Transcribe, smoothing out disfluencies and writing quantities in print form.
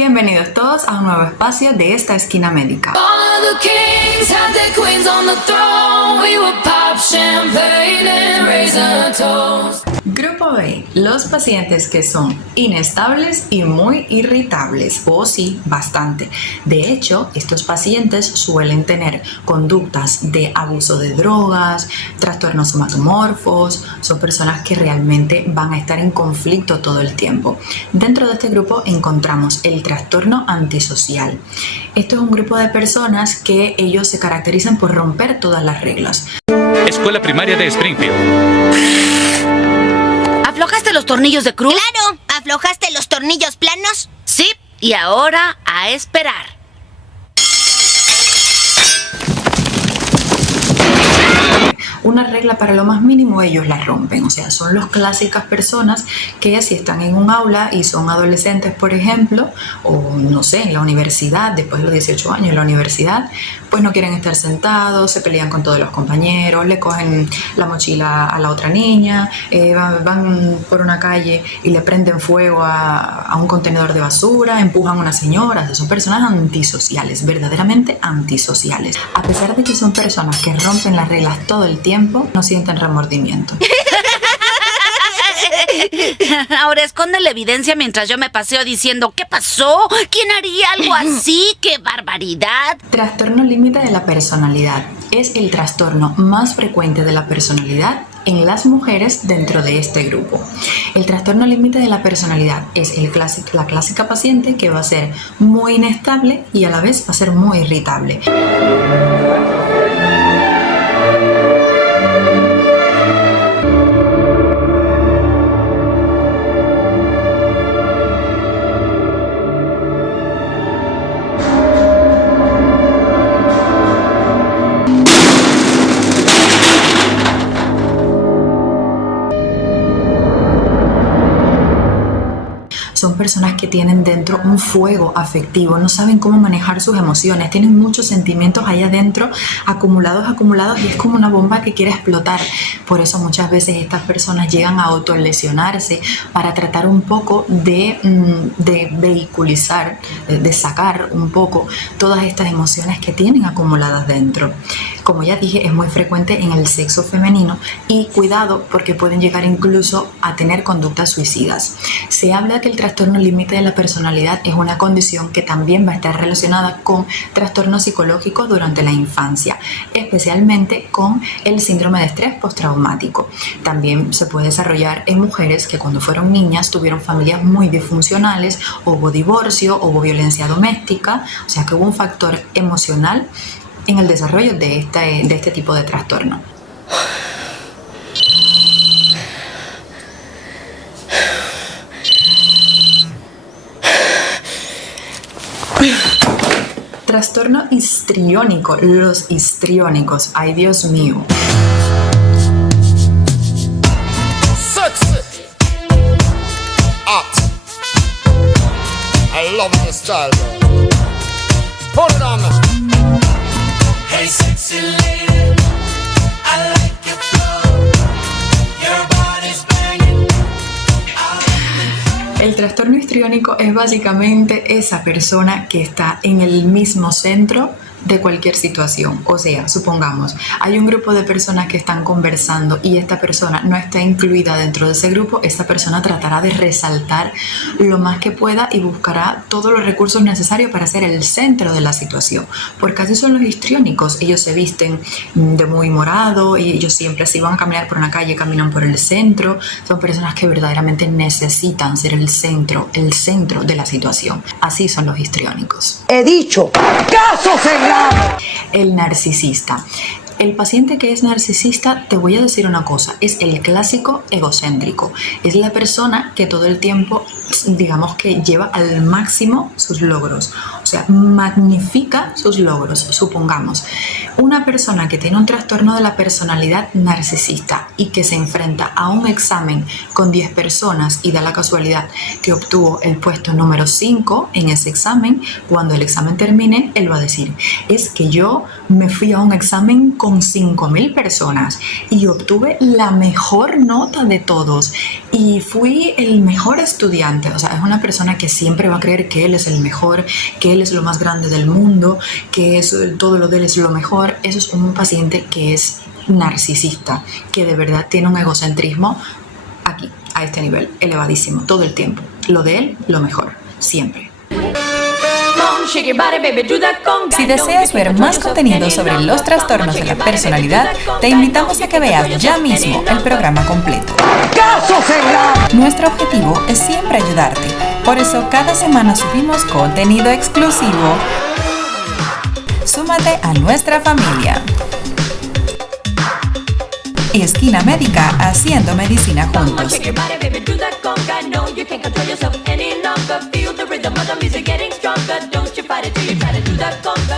Bienvenidos todos a un nuevo espacio de esta esquina médica. Grupo B, los pacientes que son inestables y muy irritables, o sí, bastante. De hecho, estos pacientes suelen tener conductas de abuso de drogas, trastornos somatomorfos, son personas que realmente van a estar en conflicto todo el tiempo. Dentro de este grupo encontramos el trastorno antisocial. Esto es un grupo de personas que ellos se caracterizan por romper todas las reglas. Escuela Primaria de Springfield. ¿Aflojaste los tornillos de cruz? ¡Claro! ¿Aflojaste los tornillos planos? Sí, y ahora a esperar. Una regla para lo más mínimo ellos la rompen, o sea, son las clásicas personas que si están en un aula y son adolescentes, por ejemplo, o no sé, en la universidad, después de los 18 años en la universidad, pues no quieren estar sentados, se pelean con todos los compañeros, le cogen la mochila a la otra niña, van por una calle y le prenden fuego a un contenedor de basura, empujan a una señora. O sea, son personas antisociales, verdaderamente antisociales. A pesar de que son personas que rompen las reglas todo el tiempo, no sienten remordimiento. Ahora esconde la evidencia mientras yo me paseo diciendo ¿qué pasó? ¿Quién haría algo así? ¡Qué barbaridad! Trastorno límite de la personalidad. Es el trastorno más frecuente de la personalidad en las mujeres dentro de este grupo. El trastorno límite de la personalidad es la clásica paciente que va a ser muy inestable y a la vez va a ser muy irritable. Son personas que tienen dentro un fuego afectivo, no saben cómo manejar sus emociones, tienen muchos sentimientos ahí adentro acumulados y es como una bomba que quiere explotar. Por eso muchas veces estas personas llegan a autolesionarse para tratar un poco de vehiculizar, de sacar un poco todas estas emociones que tienen acumuladas dentro. Como ya dije, es muy frecuente en el sexo femenino y cuidado porque pueden llegar incluso a tener conductas suicidas. Se habla que el trastorno límite de la personalidad es una condición que también va a estar relacionada con trastornos psicológicos durante la infancia, especialmente con el síndrome de estrés postraumático. También se puede desarrollar en mujeres que cuando fueron niñas tuvieron familias muy disfuncionales, hubo divorcio, hubo violencia doméstica, o sea que hubo un factor emocional en el desarrollo de este tipo de trastorno. Trastorno histriónico, los histriónicos, ay Dios mío. Sexy. Hot. I love the style, girl. Put it on me. Hey sexy lady, I like your flow. Your body's banging. El trastorno histriónico es básicamente esa persona que está en el mismo centro de cualquier situación. O sea, supongamos, hay un grupo de personas que están conversando y esta persona no está incluida dentro de ese grupo. Esta persona tratará de resaltar lo más que pueda y buscará todos los recursos necesarios para ser el centro de la situación, porque así son los histriónicos. Ellos se visten de muy morado y ellos siempre, si van a caminar por una calle, caminan por el centro. Son personas que verdaderamente necesitan ser el centro de la situación. Así son los histriónicos. He dicho, caso cerrado. El narcisista. El paciente que es narcisista, te voy a decir una cosa, es el clásico egocéntrico. Es la persona que todo el tiempo, digamos que lleva al máximo sus logros. O sea, magnifica sus logros. Supongamos, una persona que tiene un trastorno de la personalidad narcisista y que se enfrenta a un examen con 10 personas y da la casualidad que obtuvo el puesto número 5 en ese examen, cuando el examen termine, él va a decir, es que yo me fui a un examen con con 5.000 personas y obtuve la mejor nota de todos y fui el mejor estudiante. O sea, es una persona que siempre va a creer que él es el mejor, que él es lo más grande del mundo, que todo lo de él es lo mejor. Eso es un paciente que es narcisista, que de verdad tiene un egocentrismo aquí, a este nivel, elevadísimo, todo el tiempo. Lo de él, lo mejor, siempre. Si deseas ver más contenido sobre los trastornos de la personalidad, te invitamos a que veas ya mismo el programa completo. ¡Caso cerrado! Nuestro objetivo es siempre ayudarte, por eso cada semana subimos contenido exclusivo. Súmate a nuestra familia. Esquina Médica, haciendo medicina juntos. Feel the rhythm of the music getting stronger. Don't you fight it till you try to do that conga.